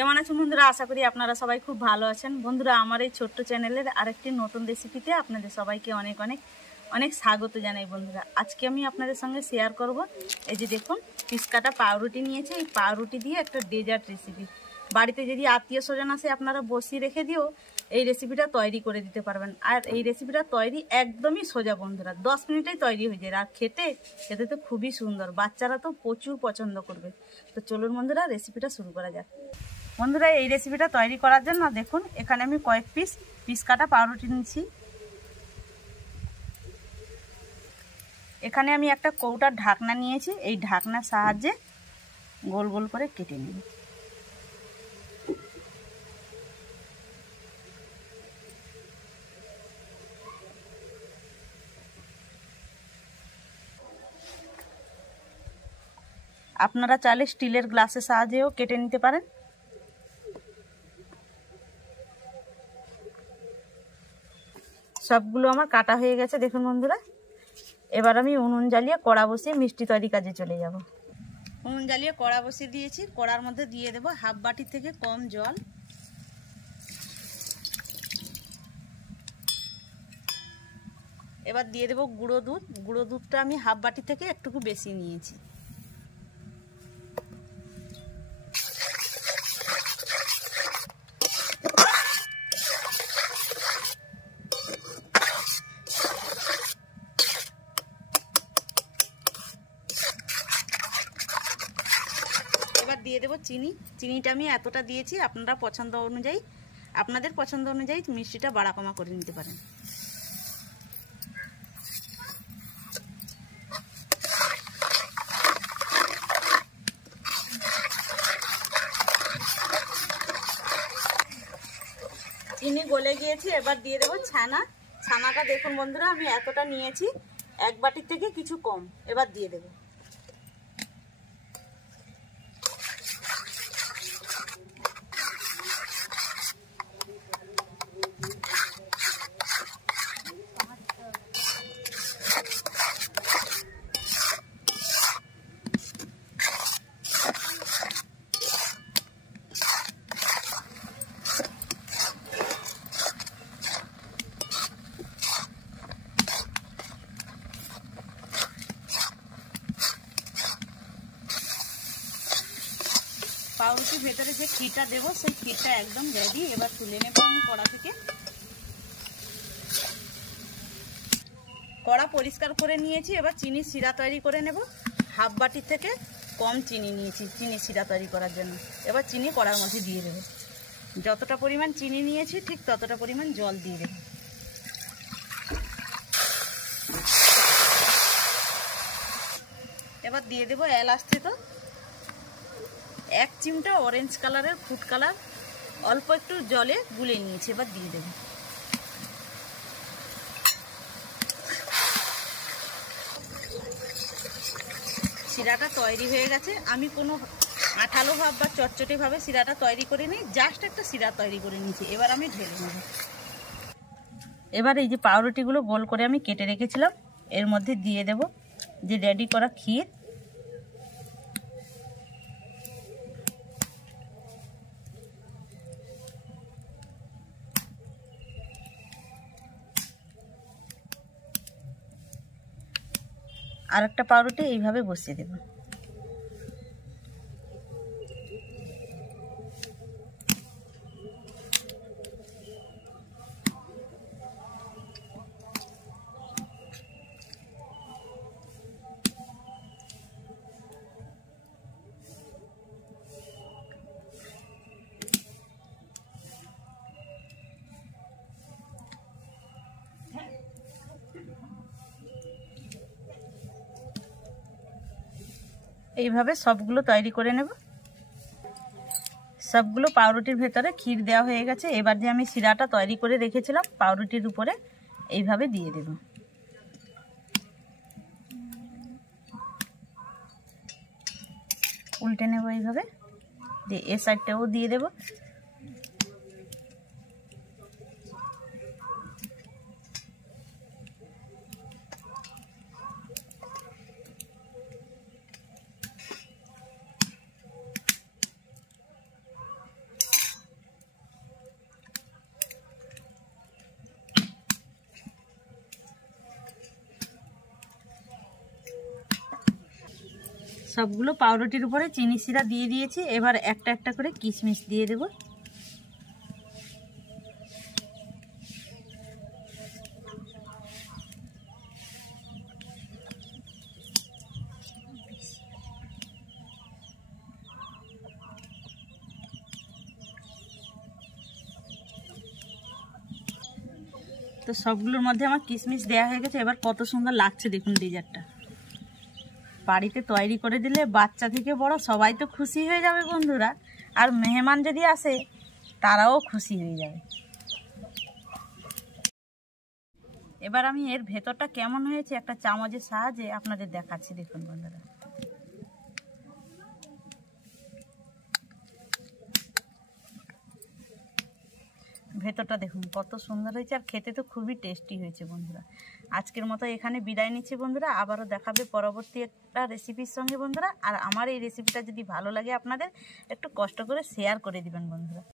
কেমন আছেন বন্ধুরা? আশা করি আপনারা সবাই খুব ভালো আছেন। বন্ধুরা, আমার এই ছোট্ট চ্যানেলের আরেকটি নতুন রেসিপিতে আপনাদের সবাইকে অনেক অনেক অনেক স্বাগত জানাই। বন্ধুরা, আজকে আমি আপনাদের সঙ্গে শেয়ার করব, এই যে দেখুন পিস কাটা পাউরুটি নিয়েছি। এই পাউরুটি দিয়ে একটা ডেজার্ট রেসিপি। বাড়িতে যদি আত্মীয় স্বজন আসে, আপনারা বসিয়ে রেখে দিয়েও এই রেসিপিটা তৈরি করে দিতে পারবেন। আর এই রেসিপিটা তৈরি একদমই সোজা বন্ধুরা, 10 মিনিটেই তৈরি হয়ে যায়। আর খেতে খেতে তো খুবই সুন্দর, বাচ্চারা তো প্রচুর পছন্দ করবে। তো চলুন বন্ধুরা, রেসিপিটা শুরু করা যাক। বন্ধুরা, এই রেসিপিটা তৈরি করার জন্য দেখুন এখানে আমি কয়েক পিস কাটা পাউরুটি নিচ্ছি। এখানে আমি একটা কৌটার ঢাকনা নিয়েছি। এই ঢাকনার সাহায্যে গোল গোল করে কেটে নিই। আপনারা চাইলে স্টিলের গ্লাসের সাহায্যেও কেটে নিতে পারেন। সবগুলো আমার কাটা হয়ে গেছে দেখুন বন্ধুরা। এবার আমি উনুন জ্বালিয়ে কড়া বসিয়ে মিষ্টি তৈরি কাজে চলে যাব। উনুন জ্বালিয়ে কড়া বসিয়ে দিয়েছি। কড়ার মধ্যে দিয়ে দেব হাফ বাটি থেকে কম জল। এবার দিয়ে দেব গুঁড়ো দুধ। গুঁড়ো দুধটা আমি হাফ বাটি থেকে একটু বেশি নিয়েছি। এবার দিয়ে দেব চিনি। চিনিটা আমি এতটা দিয়েছি, আপনাদের পছন্দ অনুযায়ী মিষ্টিটা বাড়া কমা করে নিতে পারেন। চিনি গলে গিয়েছি। এবার দিয়ে দেবো ছানা। ছানাটা দেখুন বন্ধুরা, আমি এতটা নিয়েছি, এক বাটির থেকে কিছু কম। এবার দিয়ে দেবো। পাউরুটির ভেতরে যে ক্ষীরটা দেবো, সেই ক্ষীরটা একদম রেডি। এবার তুলে নেব আমি কড়া থেকে। কড়া পরিষ্কার করে নিয়েছি। এবার চিনির শিরা তৈরি করে নেব। হাফ বাটির থেকে কম চিনি নিয়েছি চিনির শিরা তৈরি করার জন্য। এবার চিনি কড়ার মধ্যে দিয়ে দেবো। যতটা পরিমাণ চিনি নিয়েছি ঠিক ততটা পরিমাণ জল দিয়ে দেবো। এবার দিয়ে দেবো এলাচ থেতো। 1 চিমটা অরেঞ্জ কালারের ফুড কালার অল্প একটু জলে গুলে নিয়েছি। এবার দিয়ে দেব। শিরাটা তৈরি হয়ে গেছে। আমি কোনো আঠালো ভাব বা চটচটে ভাবে শিরাটা তৈরি করে নিই, জাস্ট একটা শিরা তৈরি করে নিয়েছি। এবার আমি ঢেলে নেব। এবার এই যে পাউরুটিগুলো গোল করে আমি কেটে রেখেছিলাম, এর মধ্যে দিয়ে দেব যে রেডি করা ক্ষীর। আর একটা পাউরুটি এইভাবে বসিয়ে দেব। এইভাবে সবগুলো তৈরি করে নেব। সবগুলো পাউরুটির ভেতরে ক্ষীর দেওয়া হয়ে গেছে। এবার যে আমি শিরাটা তৈরি করে রেখেছিলাম পাউরুটির উপরে এইভাবে দিয়ে দেব। উল্টে নেব এইভাবে, দিয়ে এ সাইডটাও দিয়ে দেব। সবগুলো পাউরুটির উপরে চিনি শিরা দিয়ে দিয়েছি। এবার একটা একটা করে কিশমিশ দিয়ে দেব। তো সবগুলোর মধ্যে আমার কিশমিশ দেওয়া হয়ে গেছে। এবার কত সুন্দর লাগছে দেখুন ডেজার্টটা। বাড়িতে তৈরি করে দিলে বাচ্চা থেকে বড় সবাই তো খুশি হয়ে যাবে বন্ধুরা, আর মেহমান যদি আসে তারাও খুশি হয়ে যাবে। এবার আমি এর ভেতরটা কেমন হয়েছে একটা চামচের সাহায্যে আপনাদের দেখাচ্ছি। দেখুন বন্ধুরা, ভেতরটা দেখুন কত সুন্দর হয়েছে, আর খেতে তো খুবই টেস্টি হয়েছে বন্ধুরা। আজকের মতো এখানে বিদায় নিচ্ছি বন্ধুরা, আবারও দেখাবে পরবর্তী একটা রেসিপির সঙ্গে বন্ধুরা। আর আমার এই রেসিপিটা যদি ভালো লাগে আপনাদের, একটু কষ্ট করে শেয়ার করে দিবেন বন্ধুরা।